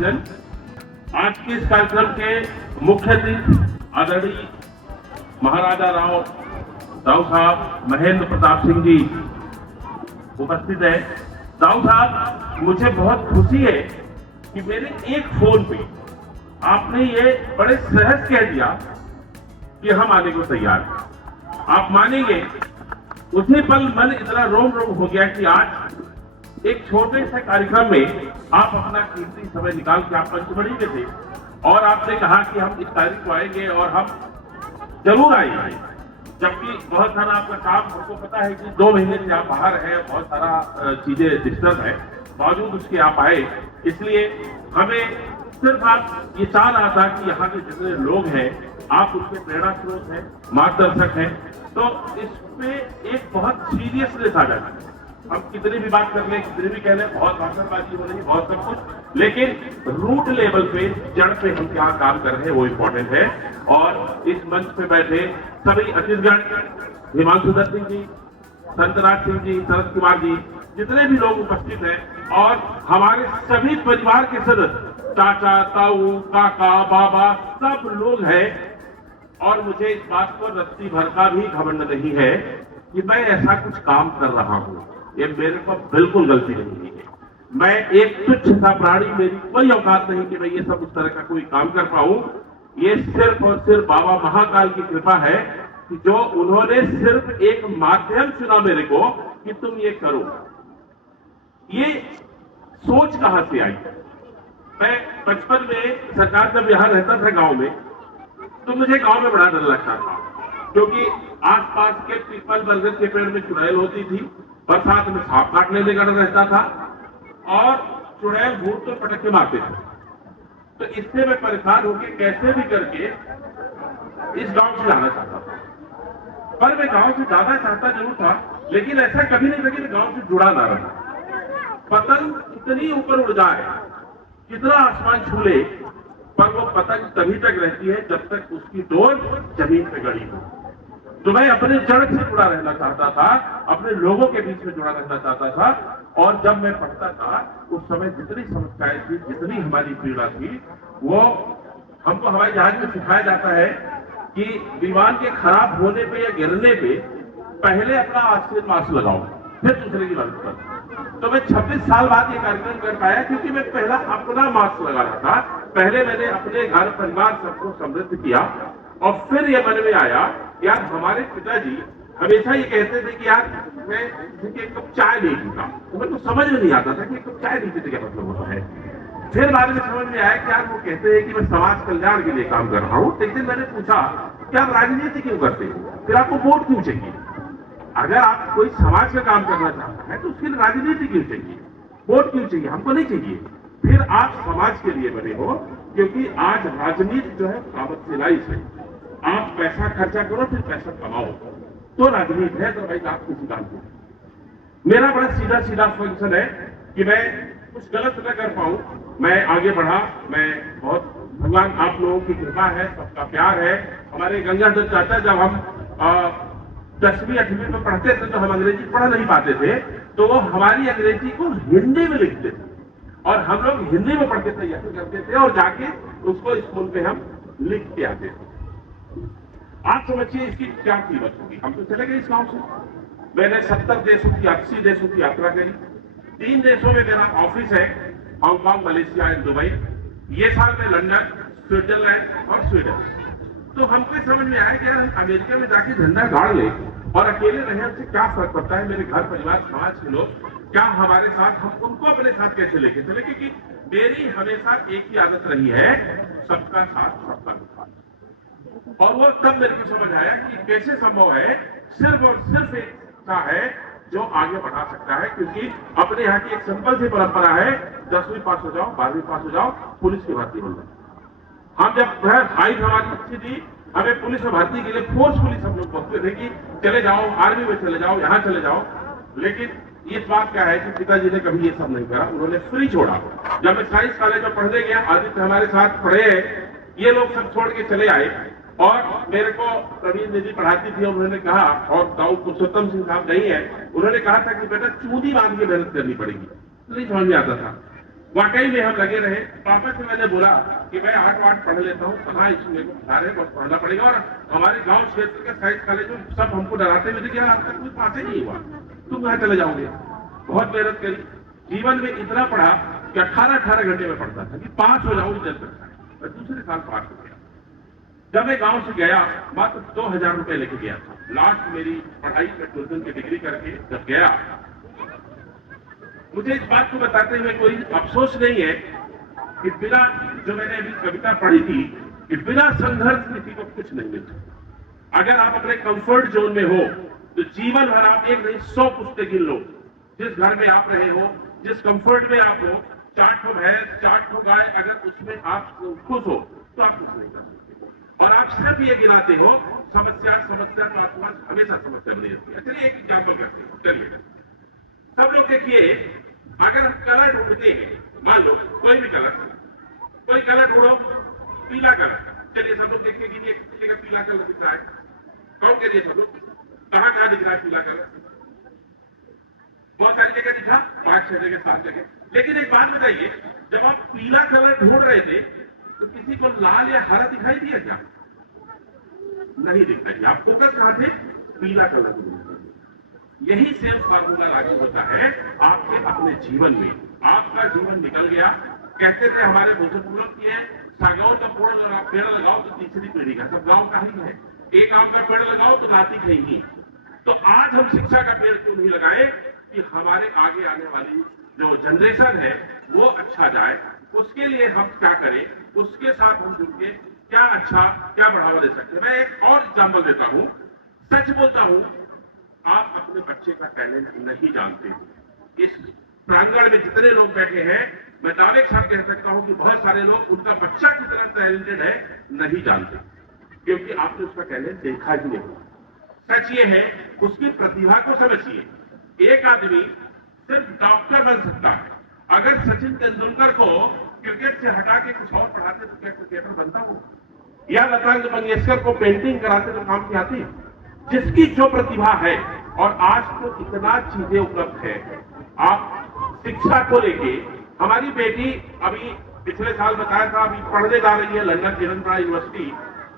परिजन, आज के इस कार्यक्रम के मुख्य अतिथि आदरणीय महाराजा राव साहब महेंद्र प्रताप सिंह जी उपस्थित है। राव साहब, मुझे बहुत खुशी है कि मेरे एक फोन पे आपने ये बड़े सहज कह दिया कि हम आने को तैयार हैं। आप मानेंगे, उसी पल मन इतना रोम रोम हो गया कि आज एक छोटे से कार्यक्रम में आप अपना कीमती समय निकाल के आप पंचमढ़ी में थे और आपने कहा कि हम इस तारीख को आएंगे और हम जरूर आएंगे, जबकि बहुत सारा आपका काम, हमको पता है कि 2 महीने से आप बाहर हैं, बहुत सारा चीजें डिस्टर्ब है, बावजूद उसके आप आए। इसलिए हमें सिर्फ आप ये चाह रहा था कि यहाँ के जितने लोग हैं आप उसके प्रेरणा स्रोत हैं, मार्गदर्शक हैं, तो इसमें एक बहुत सीरियसनेस आ जाता है। हम कितनी भी बात कर लें, कितनी भी कह लें, बहुत भाषणबाजी हो रही, बहुत सब कुछ, लेकिन रूट लेवल पे, जड़ पे हम क्या काम कर रहे हैं वो इम्पोर्टेंट है। और इस मंच पे बैठे सभी छत्तीसगढ़, हिमांशु दत्त सिंह जी, संतराज सिंह जी, शरद कुमार जी, जितने भी लोग उपस्थित हैं और हमारे सभी परिवार के सदस्य, चाचा, ताऊ, काका, बाबा, सब लोग हैं। और मुझे इस बात पर रत्ती भर का भी घमंड नहीं है कि मैं ऐसा कुछ काम कर रहा हूं। ये मेरे को बिल्कुल गलती नहीं है। मैं एक तुच्छ सा प्राणी, मेरी कोई औकात नहीं कि मैं ये सब उस तरह का कोई काम कर पाऊं। ये सिर्फ और सिर्फ बाबा महाकाल की कृपा है कि जो उन्होंने सिर्फ एक माध्यम चुना मेरे को कि तुम ये करो। ये सोच कहां से आई? मैं बचपन में सरकार जब यहां रहता था गांव में, तो मुझे गांव में बड़ा डर लगता था, क्योंकि आसपास के पीपल बरगद के पेड़ में चुड़ैल होती थी, बरसात में सांप काटने का डर रहता था और चुड़ैल भूत तो पटके मारते थे। तो इससे मैं परेशान होकर कैसे भी करके इस गांव से जाना चाहता था। पर मैं गांव से जाना चाहता जरूर था, लेकिन ऐसा कभी नहीं था कि मैं गांव से जुड़ा ना रहा। पतंग इतनी ऊपर उड़ जाए, कितना आसमान छू ले, पर वो पतंग तभी तक रहती है जब तक उसकी डोर जमीन पे गड़ी हो। तो मैं अपने जड़ से जुड़ा रहना चाहता था, अपने लोगों के बीच में जुड़ा रहना चाहता था। और जब मैं पढ़ता था उस समय जितनी समस्याएं थी, जितनी हमारी पीड़ा थी, वो हमको हवाई जहाज में सिखाया जाता है कि विमान के खराब होने पे या गिरने पे पहले अपना ऑक्सीजन मास्क लगाओ, फिर दूसरे की मदद करो। तो मैं 26 साल बाद ये कार्यक्रम कर पाया, क्योंकि मैं पहला अपना मास्क लगा रहा था। पहले मैंने अपने घर परिवार सबको समृद्ध किया और फिर ये मन में आया, यार हमारे पिताजी हमेशा ये कहते थे कि यार मैं एक कप चाय नहीं पीता। तो मेरे को समझ में नहीं आता था कि एक कप चाय नहीं पीते क्या मतलब होता है। फिर बाद में समझ में आया कि यार वो कहते हैं कि मैं समाज कल्याण के लिए काम कर रहा हूँ। एक दिन मैंने पूछा कि आप राजनीति क्यों करते हो, फिर आपको वोट क्यों चाहिए? अगर आप कोई समाज का काम करना चाहता है तो उसके लिए राजनीति क्यों चाहिए, वोट क्यों चाहिए? हमको नहीं चाहिए। फिर आप समाज के लिए बने हो, क्योंकि आज राजनीति जो है कावत सिलाई से, आप पैसा खर्चा करो फिर पैसा कमाओ तो राजनीति है, तो भाई आप किसी काम को। मेरा बड़ा सीधा सीधा फंक्शन है कि मैं कुछ गलत न कर पाऊं। मैं आगे बढ़ा, मैं बहुत, भगवान आप लोगों की कृपा है, सबका प्यार है। हमारे गंगाधर चाचा जब हम 10वीं 8वीं में पढ़ते थे तो हम अंग्रेजी पढ़ नहीं पाते थे, तो वो हमारी अंग्रेजी को हिंदी में लिखते थे और हम लोग हिंदी में पढ़ के तैयारी करते थे और जाके उसको स्कूल में हम लिख के आते थे। आप समझिए इसकी क्या कीमत होगी। हम तो चले गए इस गांव से। मैंने 70 देशों की, 80 देशों की यात्रा करी। 3 देशों में मेरा ऑफिस है, हांगकांग, मलेशिया एंड दुबई। ये साल में लंदन, स्विट्जरलैंड और स्वीडन। तो हमको समझ में आया कि यार हम अमेरिका में जाके झंडा गाड़ ले और अकेले रहने से क्या फर्क पड़ता है। मेरे घर परिवार समाज के लोग क्या हमारे साथ, हम उनको अपने साथ कैसे लेके चले, क्योंकि मेरी हमेशा एक ही आदत रही है, सबका साथ सबका विकास। और वो तब मेरे को समझ आया कि कैसे संभव है, सिर्फ और सिर्फ एक का है जो आगे बढ़ा सकता है। क्योंकि अपने यहाँ की एक सिंपल सी परंपरा है, 10वीं पास हो जाओ, 12वीं पास हो जाओ, पुलिस की भर्ती हो जाओ। हम जब हाइट हमारी अच्छी थी, हमें पुलिस में भर्ती के लिए फोर्सफुली सब लोग बोलते थे कि चले जाओ, आर्मी में चले जाओ, यहाँ चले जाओ। लेकिन इस बात का है कि पिताजी ने कभी ये सब नहीं करा, उन्होंने फ्री छोड़ा। जब मैं साइंस कॉलेज में पढ़ने गया, आदित्य हमारे साथ पढ़े, ये लोग सब छोड़ के चले आए और मेरे को प्रवीण दीदी पढ़ाती थी और उन्होंने कहा, और दाऊ पुरुषोत्तम सिंह साहब नहीं है, उन्होंने कहा था कि बेटा चूनी बांध के मेहनत करनी पड़ेगी। नहीं समझ में आता था। वाकई में हम लगे रहे। पापा से मैंने बोला कि मैं 8 पढ़ लेता हूँ, कहाँ इसमें को बता रहे, बहुत पढ़ना पड़ेगा। और हमारे गांव क्षेत्र के साइंस कॉलेज में सब हमको डराते हुए कि आज तक कोई पास ही नहीं हुआ, तुम कहाँ चले जाओगे। बहुत मेहनत करी, जीवन में इतना पढ़ा कि 18 घंटे में पढ़ता था कि पास हो जाऊंगी जल्द तक। मैं दूसरे साल पास हो गया। जब मैं गांव से गया मात्र 2000 रुपए लेके गया था। लास्ट मेरी पढ़ाई का ट्यूशन की डिग्री करके जब गया, मुझे इस बात को बताते हुए कोई अफसोस नहीं है कि बिना, जो मैंने अभी कविता पढ़ी थी, कि बिना संघर्ष किसी को कुछ नहीं मिलता। अगर आप अपने कंफर्ट जोन में हो तो जीवन भर आप एक नहीं 100 पुस्तकें गिन लो। जिस घर में आप रहे हो, जिस कंफर्ट में आप हो, 4 ठो भैंस 4 ठो गाय, अगर उसमें आप खुश हो तो आप कुछ नहीं कर सकते। और आप सिर्फ ये गिनाते हो समस्या समस्या, तो आपके पास हमेशा समस्या बनी रहती है। चलिए एक एग्जाम्पल करते हैं। चलिए सब लोग देखिए, अगर हम कलर ढूंढते हैं, मान लो कोई भी कलर, कोई कलर ढूंढो, पीला कलर। चलिए सब लोग देखिए कि किसी का पीला कलर दिख रहा है, कौन करिए सब लोग, कहाँ कहाँ दिख रहा है पीला कलर? बहुत सारी जगह दिखा, 5-6 जगह 7 जगह। लेकिन एक बात बताइए, जब आप पीला कलर ढूंढ रहे थे तो किसी को लाल या हरा दिखाई दिया क्या? नहीं दिखता है। आप फोकस कहाँ थे? पीला कलर ढूंढ। यही सेम फार्मूला लागू होता है आपके अपने जीवन में। आपका जीवन निकल गया, कहते थे हमारे बुजुर्ग लोग की है, सागौन का पेड़ लगाओ तो तीसरी पीढ़ी का, सब गांव का ही है। एक आम का पेड़ लगाओ तो नाती कहेंगी। तो आज हम शिक्षा का पेड़ क्यों नहीं लगाए कि हमारे आगे आने वाली जो जनरेशन है वो अच्छा जाए। उसके लिए हम क्या करें, उसके साथ हम जुड़ के क्या अच्छा, क्या बढ़ावा दे सकते हैं। मैं एक और एग्जाम्पल देता हूं, सच बोलता हूं, आप अपने बच्चे का टैलेंट नहीं जानते। इस प्रांगण में जितने लोग बैठे हैं, मैं दावे के साथ कह सकता हूं कि बहुत सारे लोग उनका बच्चा कितना टैलेंटेड है नहीं जानते, क्योंकि आपने उसका टैलेंट देखा ही नहीं। सच ये है, उसकी प्रतिभा को समझिए। एक आदमी सिर्फ डॉक्टर बन सकता है। अगर सचिन तेंदुलकर को क्रिकेट से हटा के कुछ और पढ़ाते तो क्या क्रिकेटर बनता वो? या लता मंगेशकर को पेंटिंग कराते तो काम की आती? जिसकी जो प्रतिभा है, और आज तो इतना चीजें उपलब्ध है। आप शिक्षा को लेके, हमारी बेटी अभी पिछले साल बताया था, अभी पढ़ने जा रही है लंदन एडिनबरा यूनिवर्सिटी,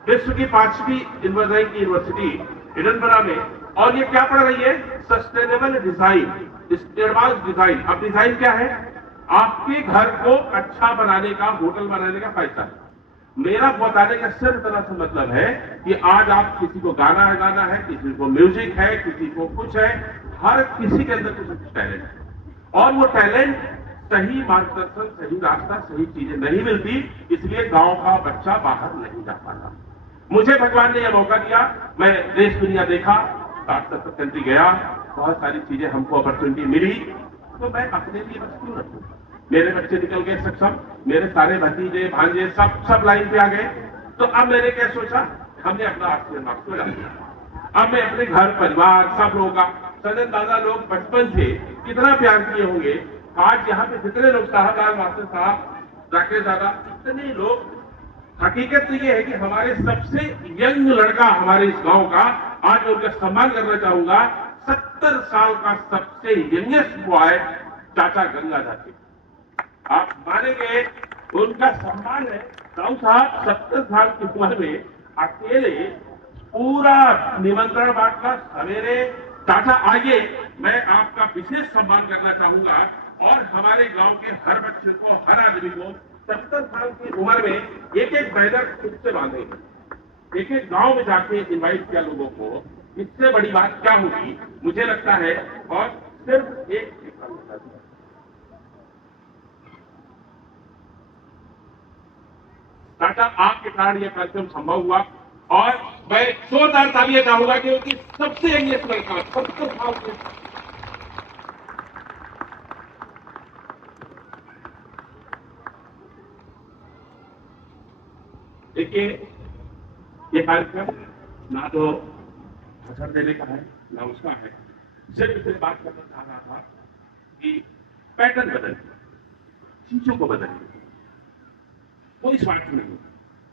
विश्व की 5वीं यूनिवर्सिटी एडिनबरा में। और ये क्या पढ़ रही है? Sustainable design, advance design. अब डिजाइन क्या है? आपके घर को अच्छा बनाने का, होटल बनाने का फैसला है। मेरा बताने का सिर्फ तरह से मतलब है कि आज आप किसी को गाना गाना है, किसी को म्यूजिक है, किसी को कुछ है, हर किसी के अंदर कुछ टैलेंट है। और वो टैलेंट सही मार्गदर्शन, सही रास्ता, सही चीजें नहीं मिलती, इसलिए गांव का बच्चा बाहर नहीं जा पाता। मुझे भगवान ने यह मौका दिया, मैं देश दुनिया देखा, 60-70 कंट्री गया, बहुत सारी चीजें हमको अपॉर्चुनिटी मिली, तो मैं अपने लिए बस क्यों रखूं? मेरे बच्चे निकल गए सक्षम, मेरे सारे भतीजे भांजे सब लाइन पे आ गए। तो अब मैंने क्या सोचा, हमने अपना ऑक्सीजन मार्क्स लगा दिया। अब मैं अपने घर परिवार सब लोगों का, सजन दादा लोग बचपन से कितना प्यार किए होंगे, आज यहाँ पे जितने लोग, साहबलाल मास्टर साहब, राकेश दादा, इतने लोग, हकीकत तो ये है कि हमारे सबसे यंग लड़का हमारे इस गांव का, आज मैं उनका सम्मान करना चाहूंगा, 70 साल का सबसे यंगेस्ट बॉय चाचा गंगाधर जी। आप मानेंगे, उनका सम्मान है। राव साहब 70 साल की उम्र में अकेले पूरा निमंत्रण बांटकर सवेरे, चाचा आइए, मैं आपका विशेष सम्मान करना चाहूंगा। और हमारे गांव के हर बच्चे को, हर आदमी को 70 साल की उम्र में एक बैनर खुद से बांधेंगे, एक गांव में जाके इनवाइट किया लोगों को। इससे बड़ी बात क्या होगी मुझे लगता है। और सिर्फ एक टाटा, आपके कारण यह कार्यक्रम संभव हुआ। और मैं जोरदार तालियां चाहूंगा क्योंकि सबसे यंगेस्ट लड़का 70 साल के। देखिए, ये कार्यक्रम ना तो भाषण देने का है, ना उसका है। सिर्फ बात करना चाह रहा था कि पैटर्न बदलिए, चीजों को बदलिए, कोई स्वार्थ नहीं।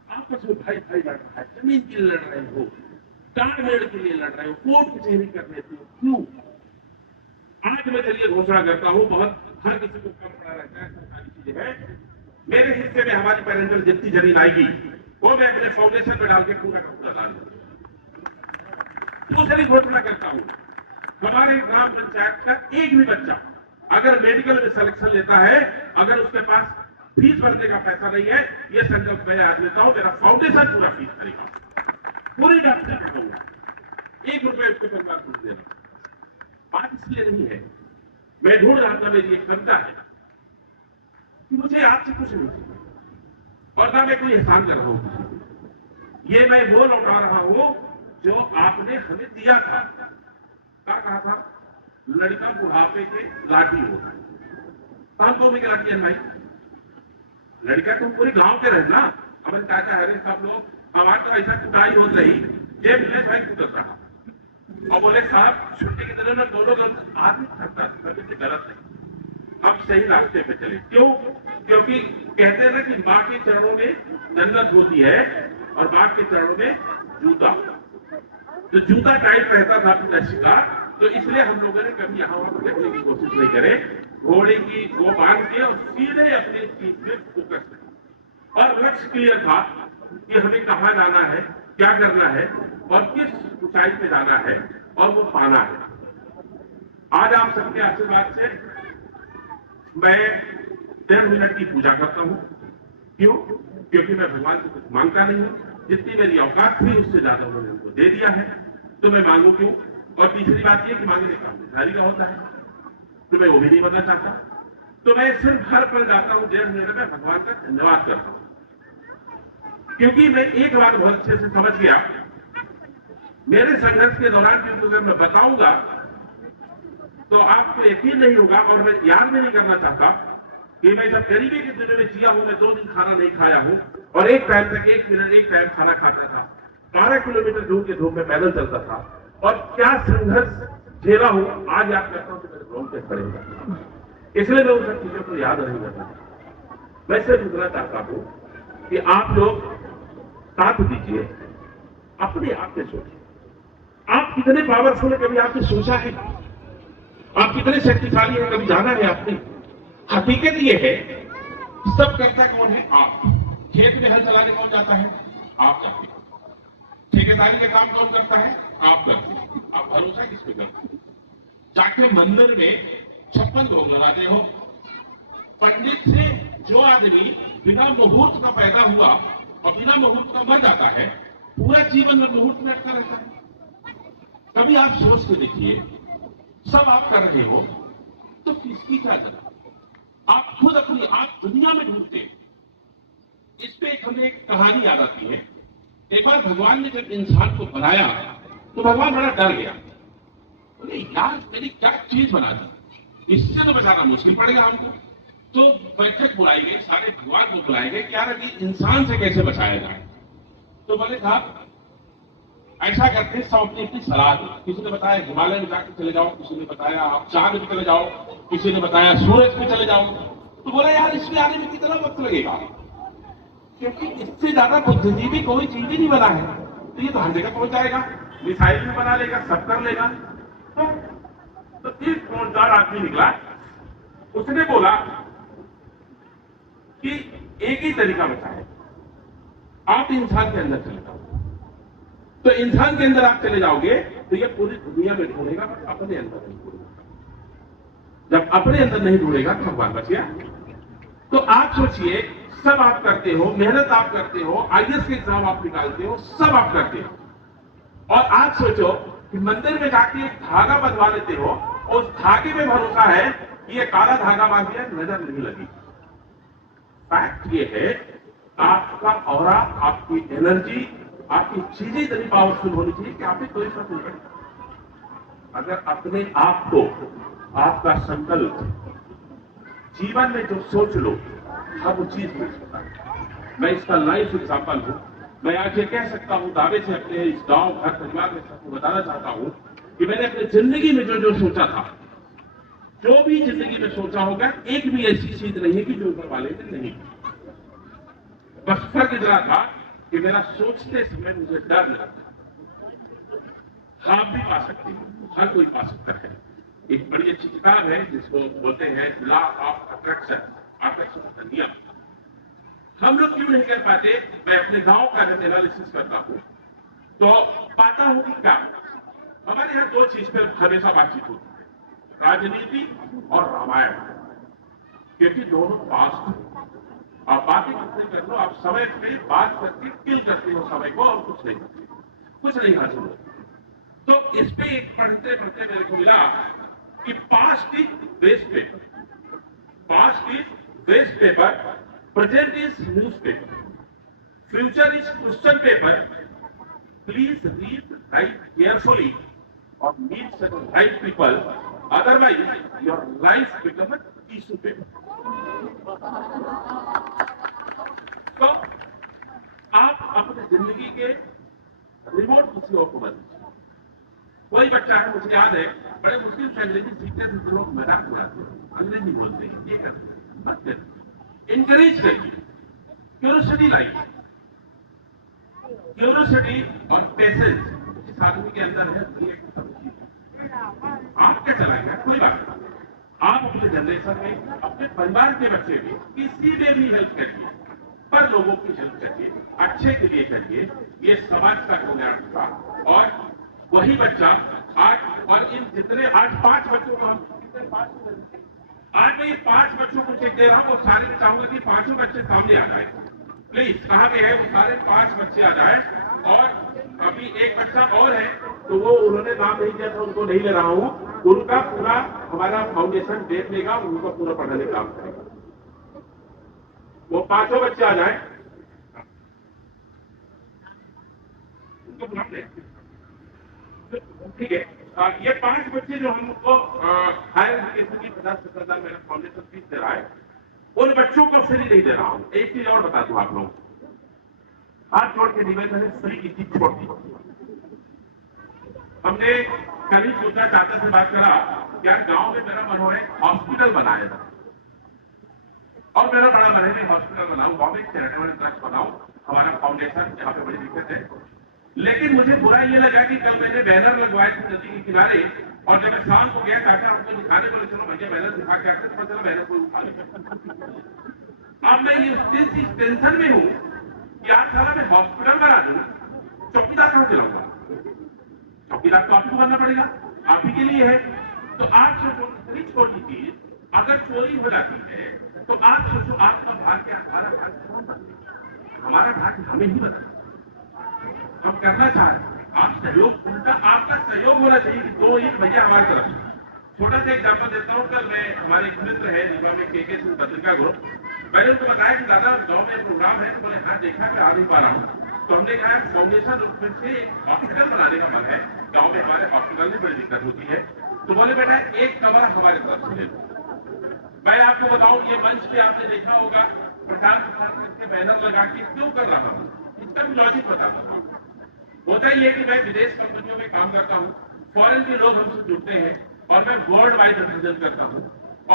आपस में भाई भाई लड़ रहा है, जमीन के लिए लड़ रहे हो, गांड मेड़ के लिए लड़ रहे हो, कोर्ट कचहरी कर रहे हो, क्यों? आज मैं चलिए घोषणा करता हूं, बहुत हर किसी को कम पड़ा रहता है सरकारी चीजें हैं। मेरे हिस्से में हमारी पेरेंटल जितनी जमीन आएगी वो मैं अपने फाउंडेशन में डाल के पूरा का पूरा डाल दूंगा। दूसरी घोषणा करता हूं, हमारे ग्राम पंचायत का एक भी बच्चा अगर मेडिकल में सिलेक्शन लेता है, अगर उसके पास फीस भरने का पैसा नहीं है, ये संकल्प मैं आज लेता हूं, मेरा फाउंडेशन पूरा फीस करेगा, पूरी डॉक्टर करूंगा, 1 रुपए उसके परिवार को देना। बात इसलिए नहीं है, मैं ढूंढ रहा था, मेरी एक कविता है कि मुझे आपसे कुछ नहीं चाहिए और ना मैं कोई एहसान कर रहा हूं किसी को। ये मैं वो लौटा रहा हूं जो आपने हमें दिया था। क्या कहा था? लड़का बुढ़ापे के लाठी होता है। हम कौन की लाठी है भाई? लड़का तुम पूरे गांव के रहे ना, हमारे चाचा हरे सब लोग, हमारे तो ऐसा कुटाई हो रही, जेब में भाई कुदरता था और बोले साहब छुट्टी के दिनों में दोनों आदमी थकता गलत नहीं, हम सही रास्ते पे चले। क्यों? क्योंकि कहते हैं ना कि माँ के चरणों में जन्नत होती है और बाप के चरणों में जूता। तो जूता टाइट रहता था पिताजी का, तो इसलिए हम लोगों ने कभी यहाँ वहां देखने की कोशिश नहीं करे, घोड़े की वो बांध के और सीधे अपनी चीज पे फोकस करें। और लक्ष्य क्लियर था कि हमें कहाँ जाना है, क्या करना है और किस ऊंचाई पे जाना है और वो पाना है। आज आप सबके आशीर्वाद से मैं 1.5 मिनट की पूजा करता हूं। क्यों? क्योंकि मैं भगवान से कुछ मांगता नहीं हूं, जितनी मेरी औकात थी उससे ज्यादा उन्होंने उनको दे दिया है, तो मैं मांगू क्यों? और तीसरी बात यह कि मांगने का भिखारी का होता है, तो मैं वो भी नहीं बनना चाहता। तो मैं सिर्फ हर पल जाता हूं 1.5 मिनट में भगवान का धन्यवाद करता हूं, क्योंकि मैं एक बात बहुत अच्छे से समझ गया, मेरे संघर्ष के दौरान भी अगर मैं बताऊंगा तो आपको यकीन नहीं होगा। और मैं याद भी नहीं करना चाहता कि मैं जब गरीबी के दिनों में जिया हूं, मैं 2 दिन खाना नहीं खाया हूं और एक टाइम तक 1 मिनट एक टाइम खाना खाता था, 12 किलोमीटर धूप के धूप में पैदल चलता था और क्या संघर्ष झेला हूं, आज याद करता हूं तो मेरे रोंगटे खड़े हो जाते हैं। इसलिए मैं उन सब चीजों को याद नहीं करता। मैं सिर्फ इतना चाहता हूं कि आप लोग साथ दीजिए, अपने आप में सोचिए, आप कितने पावरफुल है, कभी आपने सोचा है? आप कितने शक्तिशाली हैं, कभी जाना है आपने? हकीकत ये है, सब करता कौन है? आप। खेत में हल चलाने कौन जाता है? आप जाते हैं। ठेकेदारी का काम कौन करता है? आप करते हैं। आप भरोसा किस पे करते हैं? जाके मंदिर में 56 भोग लगाते हो। पंडित से जो आदमी बिना मुहूर्त का पैदा हुआ और बिना मुहूर्त का मर जाता है, पूरा जीवन में मुहूर्त में अटका रहता है। कभी आप सोच के देखिए, सब आप कर रहे हो तो किसकी क्या जरूरत? आप खुद अपनी आप दुनिया में ढूंढते। इस पे हमें एक कहानी याद आती है। एक बार भगवान ने जब इंसान को बनाया तो भगवान बड़ा डर गया, बोले यार मेरी क्या चीज बना दी, इससे तो बचाना मुश्किल पड़ेगा हमको। तो बैठक बुलाई गई, सारे भगवान को बुलाए गए, क्या रही इंसान से कैसे बचाया जाए। तो बोले साहब ऐसा करते सब अपनी अपनी सलाह दी। किसी ने बताया हिमालय में जाकर चले जाओ, किसी ने बताया आप चांद पे चले जाओ, किसी ने बताया सूरज पे चले जाओ। तो बोला यार इसमें आने में कितना वक्त लगेगा, क्योंकि इससे ज्यादा बुद्धिजीवी कोई चीज ही नहीं बना है। तो ये तो हर जगह पहुंच जाएगा, मिसाइल भी बना लेगा, सब कर लेगा। तो एक समझदार आदमी निकला, उसने बोला कि एक ही तरीका बचा है, आप इंसान के अंदर चले जाओ। तो इंसान के अंदर आप चले जाओगे तो ये पूरी दुनिया में ढूंढेगा, अपने अंदर नहीं ढूंढेगा। जब अपने अंदर नहीं ढूंढेगा तो भगवान बच गया। तो आप सोचिए, सब आप करते हो, मेहनत आप करते हो, आईएएस के एग्जाम आप निकालते हो, सब आप करते हो। और आज सोचो कि मंदिर में जाके एक धागा बंधवा लेते हो, और उस धागे में भरोसा है कि ये काला धागा बांध दिया, नजर नहीं लगी। फैक्ट ये है, आपका ऑरा, आपकी एनर्जी, आपकी चीजें इतनी पावरफुल होनी चाहिए कि आप कोई फर्क नहीं पड़े। अगर अपने आप को, आपका संकल्प, जीवन में जो सोच लो, हर वो चीज मिल सकता है। मैं इसका लाइफ एग्जाम्पल हूं। मैं आज ये कह सकता हूं दावे से, अपने इस गांव घर परिवार में सबको बताना चाहता हूं कि मैंने अपनी जिंदगी में जो जो सोचा था, जो भी जिंदगी में सोचा होगा, एक भी ऐसी चीज नहीं है कि जो ऊपर वाले ने नहीं की। बस फर्क इतना था कि मेरा सोचते समय मुझे डर लगता। आप भी पा सकते हैं, हर कोई पा सकता है। एक बड़ी अच्छी किताब है जिसको बोलते हैं लॉ ऑफ अट्रैक्शन। आप मार्गदर्शन का नियम हम लोग क्यों नहीं कर पाते? मैं अपने गांव का जब एनालिसिस करता हूं तो पाता हूं कि क्या हमारे यहाँ दो चीज पर हमेशा बातचीत होती है, राजनीति और रामायण, क्योंकि दोनों पास्ट। आप बातें करते कर लो, आप समय पे बात करके किल करते हो समय को और कुछ नहीं करते, कुछ नहीं हासिल होता। तो इस पे एक पढ़ते पढ़ते मेरे को मिला कि past is waste paper, past is waste paper, present is news paper, future is question paper, please read right carefully और meet such right people, otherwise your life become tissue paper. तो आप अपनी जिंदगी के रिमोट किसी और को बदलिए। कोई बच्चा है, मुझे याद है, बड़े मुश्किल से अंग्रेजी सीखते थे तो लोग मजाक उड़ाते हैं, अंग्रेजी बोलते हैं, ये करते हैं, मत करिए, इंकरेज करिए, क्यूरियोसिटी लाइए। क्यूरियोसिटी और पेशेंस इस आदमी के अंदर है, आप क्या चलाएंगे कोई बात नहीं। आप अपने जनरेशन में अपने परिवार के बच्चे भी किसी में भी हेल्प करिए, पर लोगों की हेल्प करिए, अच्छे के लिए करिए, ये समाज का कल्याण था। और वही बच्चा आज, और इन जितने आज 5 बच्चों को हम आज मैं ये 5 बच्चों को चेक दे रहा हूं, वो सारे चाहूंगा कि 5 बच्चे सामने आ जाए, प्लीज। कहां पे है वो सारे 5 बच्चे आ जाए। और अभी एक बच्चा और है, तो वो उन्होंने नाम नहीं दिया था, उनको नहीं ले रहा हूं, उनका पूरा हमारा फाउंडेशन देख लेगा, उनका पूरा पढ़ाने का काम करेगा। वो 5 बच्चे आ जाए, उनको बुला ले, ठीक है। ये 5 बच्चे जो हमको हायर एजुकेशन की 50-70,000 मेरा फाउंडेशन फीस दे रहा है, उन बच्चों को फ्री नहीं दे रहा हूं। एक चीज और बता दूं आप लोगों को, हाथ जोड़ के निवेदन है, फ्री की चीज छोड़ दी। हमने कल ही सोचा, चाचा से बात करा, यार गांव में मेरा मन हो रहा है हॉस्पिटल बनाया था, और मेरा बड़ा मन है कि हॉस्पिटल बनाऊं, गांव में चैरिटेबल ट्रस्ट बनाऊं, हमारा फाउंडेशन यहाँ पे बड़ी दिक्कत है। लेकिन मुझे बुरा ये लगा कि कल मैंने बैनर लगवाए थे नदी के किनारे, और जब मैं शाम को गया चाचा हमको दिखाने बोले, चलो भैया बैनर दिखा के आते, तो चलो बैनर को उठा लिया। अब मैं इस टेंशन में हूं कि आज सारा मैं हॉस्पिटल बना दूं, चौकीदार कहां चलाऊंगा? चौकीदार तो आपको बनना पड़ेगा, आप ही के लिए है। तो आप सोचो, छोटी चीज अगर चोरी हो जाती है तो आप सोचो आपका भाग क्या, हमारा भाग कौन बना? हमारा भाग हमें ही बना। हम करना चाह रहे हैं, आप सहयोग, उनका आपका सहयोग होना चाहिए। तो ये भैया हमारी तरफ से छोटा सा एग्जाम्पल देता हूँ। कल मैं, हमारे एक मित्र है रीवा में, के सिंह पत्रिका ग्रुप, मैंने उनको बताया कि दादा गांव में प्रोग्राम है, तो बोले हाँ देखा, मैं आ नहीं पा रहा हूँ। तो हमने कहा फाउंडेशन फिर से हॉस्पिटल बनाने का मन है, गाँव में हमारे हॉस्पिटल में बड़ी दिक्कत होती है। तो बोले बेटा एक कमरा हमारी तरफ से ले लो। मैं आपको बताऊं, ये मंच पे आपने देखा होगा प्रचार करके बैनर लगा के क्यों कर रहा हूं, इसका भी लॉजिक बताता हूं। होता ही है कि मैं विदेश कंपनियों में काम करता हूं, फॉरेन के लोग हमसे जुड़ते हैं, और मैं वर्ल्ड वाइड रिप्रेजेंट करता हूं।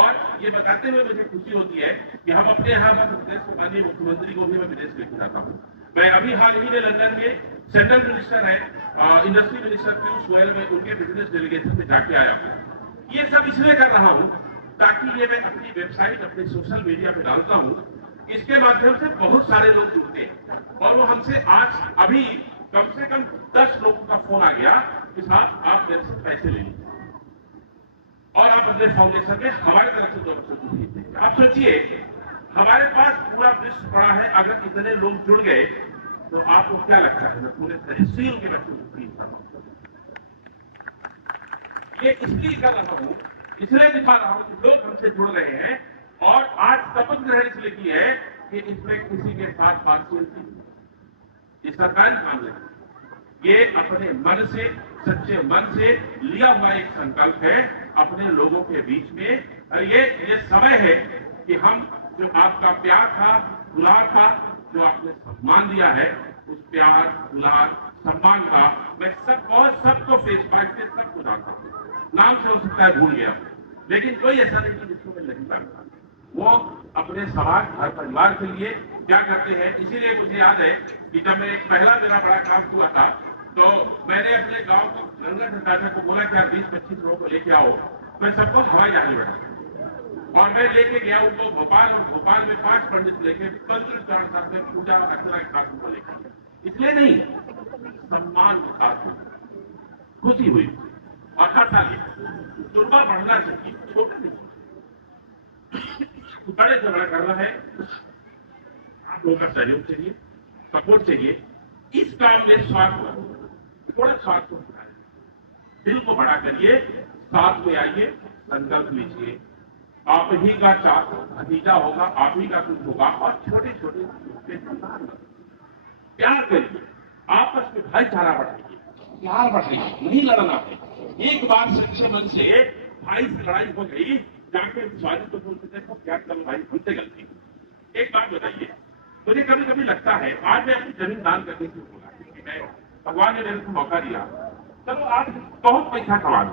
और ये बताते हुए मुझे खुशी होती है कि हम अपने यहाँ मध्य प्रदेश के माननीय मुख्यमंत्री को भी मैं विदेश लेके जाता हूँ। मैं अभी हाल ही में लंदन में सेंट्रल मिनिस्टर है, इंडस्ट्री मिनिस्टर पीयूष गोयल में, उनके बिजनेस डेलीगेशन में जाके आया हूँ। ये सब इसलिए कर रहा हूँ ताकि ये मैं अपनी वेबसाइट, अपने सोशल मीडिया पे डालता हूँ, इसके माध्यम से बहुत सारे लोग जुड़ते हैं। और वो हमसे आज अभी कम से कम 10 लोगों का फोन आ गया कि साहब आप मेरे से पैसे ले लीजिए और आप अपने फाउंडेशन में हमारे तरफ से 2 बच्चों को भेज देंगे। आप सोचिए, हमारे पास पूरा विश्व पड़ा है, अगर इतने लोग जुड़ गए तो आपको क्या लगता है मैं पूरे तहसील के बच्चों को फीस कर रहा हूं? ये इसलिए कर रहा हूं, इसलिए दिखा रहा हूं कि लोग हमसे जुड़ रहे हैं। और आज शपथ ग्रहण इसलिए की है कि इसमें किसी के साथ पार्शियलिटी, इस सरकारी मामले में ये अपने मन से, सच्चे मन से लिया हुआ एक संकल्प है अपने लोगों के बीच में। और ये समय है कि हम जो आपका प्यार था, दुलार था, जो आपने सम्मान दिया है, उस प्यार, दुलार, सम्मान का मैं सबको फेस बाइट से सबको जानता हूँ। नाम से हो सकता है भूल गया, लेकिन कोई ऐसा नहीं जिसको मैं नहीं जानता। वो अपने समाज, हर परिवार के लिए क्या करते हैं। इसीलिए मुझे याद है कि जब मैं पहला मेरा बड़ा काम हुआ था, तो मैंने अपने गांव को गंगा चाचा को बोला कि यार 20-25 लोगों को लेके आओ, मैं सबको हवाई जहाज में बैठा। और मैं लेके गया उनको भोपाल, और भोपाल में 5 पंडित लेके मंत्र चार साथ में पूजा अर्चना के साथ उनको लेकर, इसलिए नहीं, सम्मान के साथ खुशी हुई। और हर साल दुर्गा बढ़ना चाहिए, छोटा नहीं, बड़े से बड़ा करना है। आप लोगों का सहयोग चाहिए, सपोर्ट चाहिए। इस काम में स्वार्थ, थोड़ा स्वार्थ होता है, दिल को बड़ा करिए, साथ में आइए, संकल्प लीजिए। आप ही का नतीजा होगा, आप ही का कुछ होगा। और छोटे छोटे प्यार करिए, आपस में भाईचारा बढ़ाइए, प्यार बढ़ाइए, नहीं लड़ना है। एक बार सच्चे मन से भाई से लड़ाई हो गई, जाके स्वागत तो बोलते देखो क्या कर भाई, हमसे गलती। एक बात बताइए, मुझे कभी कभी लगता है, आज मैं अपनी जमीन दान करने की बोला, क्योंकि मैं भगवान ने मेरे को मौका दिया। चलो आप बहुत पैसा कमा लो,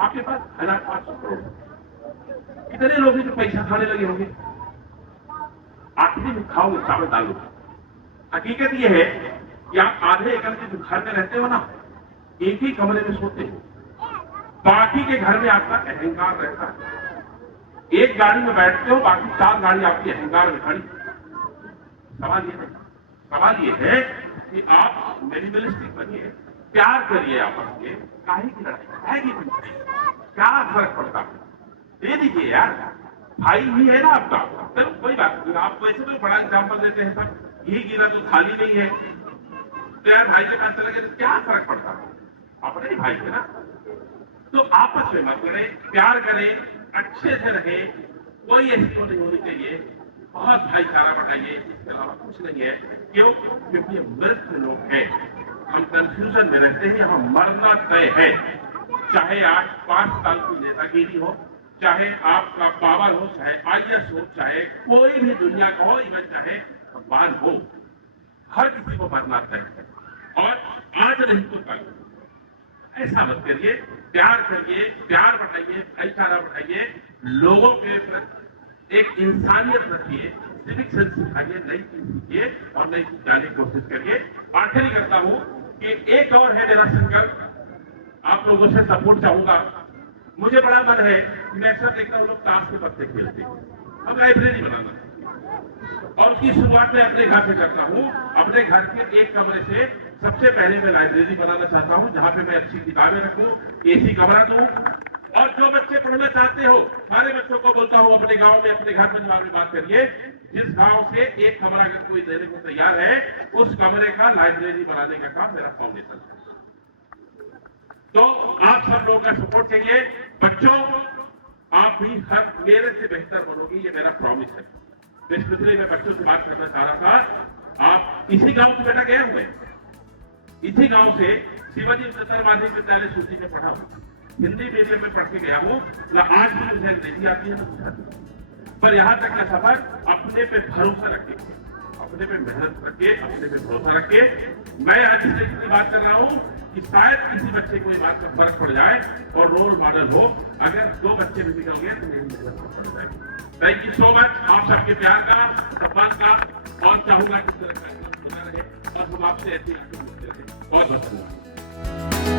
आपके पास 1500 करोड़, कितने लोग हैं जो पैसा खाने लगे होंगे? आखिरी में खाओगे, चावल डालो। हकीकत यह है कि आप आधे एकड़ के जो घर में रहते हो ना, एक ही कमरे में सोते हो, बाकी के घर में आपका अहंकार रहता है। एक गाड़ी में बैठते हो, बाकी 4 गाड़ी आपकी अहंकार में खड़ी। सवाल ये है कि आप मिनिमलिस्टिक बनिए, प्यार करिए आपस में, काहे की लड़ाई, क्या फर्क पड़ता है? दे दीजिए यार, भाई ही है ना आपका। चलो कोई बात नहीं, आप वैसे तो बड़ा एग्जाम्पल देते हैं, सब यही गिरा तो खाली नहीं है, तो यार भाई के पास चले गए तो क्या फर्क पड़ता है, अपने ही भाई है ना। तो आपस में मत लड़े, प्यार करें, अच्छे से रहे, कोई ऐसी तो नहीं होनी चाहिए। बहुत भाईचारा बढ़ाइए, इसके अलावा कुछ नहीं है। क्यों? क्योंकि मृत लोग हैं, हम कंफ्यूजन में रहते हैं, हम मरना तय है। चाहे आज 5 साल की नेतागिरी हो, चाहे आपका पावर हो, चाहे IAS हो, चाहे कोई भी दुनिया का हो, इवन चाहे भगवान हो, हर किसी को मरना तय है। और आज नहीं तो कल। ऐसा मत करिए, प्यार करिए, प्यार बढ़ाइए, भाईचारा बढ़ाइए, लोगों के प्रति एक इंसानियत रखिए, सिविक सेंस सिखाइए, नई चीज सीखिए और नई चीज जानने की कोशिश करिए। आखिरी करता हूं कि एक और है मेरा संकल्प, आप लोगों से सपोर्ट चाहूंगा। मुझे बड़ा मन है कि मैं अक्सर देखता हूँ लोग ताश के पत्ते खेलते हैं, हम लाइब्रेरी बनाना, और उसकी शुरुआत मैं अपने घर से करता हूँ। अपने घर के एक कमरे से सबसे पहले मैं लाइब्रेरी बनाना चाहता हूँ, जहाँ पे मैं अच्छी किताबें रखूँ, AC कमरा दूँ, और जो बच्चे पढ़ना चाहते हो, सारे बच्चों को बोलता हूँ अपने गांव में, अपने घर परिवार में बात करिए। जिस गांव से एक कमरा अगर कोई देने को तैयार है, उस कमरे का लाइब्रेरी बनाने का काम मेरा फाउंडेशन है। तो आप सब लोगों का सपोर्ट चाहिए। बच्चों, आप भी हर मेरे से बेहतर बनोगी, ये मेरा प्रॉमिस है। इसलिए मैं बच्चों से बात करना चाह रहा था। आप इसी गांव से बेटा गए हुए, इसी गांव से शिवाजी उच्चतर माध्यमिक विद्यालय सूची में पढ़ा हूँ, हिंदी मीडियम में पढ़ के गया हूँ। आज भी मुझे अंग्रेजी आती है, पर यहाँ तक का सफर अपने पे भरोसा रखिए, अपने पे मेहनत रखिए, अपने पे भरोसा रखिए। मैं आज इसलिए बात कर रहा हूँ कि शायद किसी बच्चे को ये बात का फर्क पड़ जाए और रोल मॉडल हो। अगर 2 बच्चे भी बिगड़ गए तो मेरी मेहनत पड़ जाएगी। थैंक यू सो मच, आप सबके प्यार का, सम्मान का, और चाहूंगा कि इस तरह का बना रहे और हम आपसे ऐसी आगे मिलते रहे। बहुत बहुत धन्यवाद।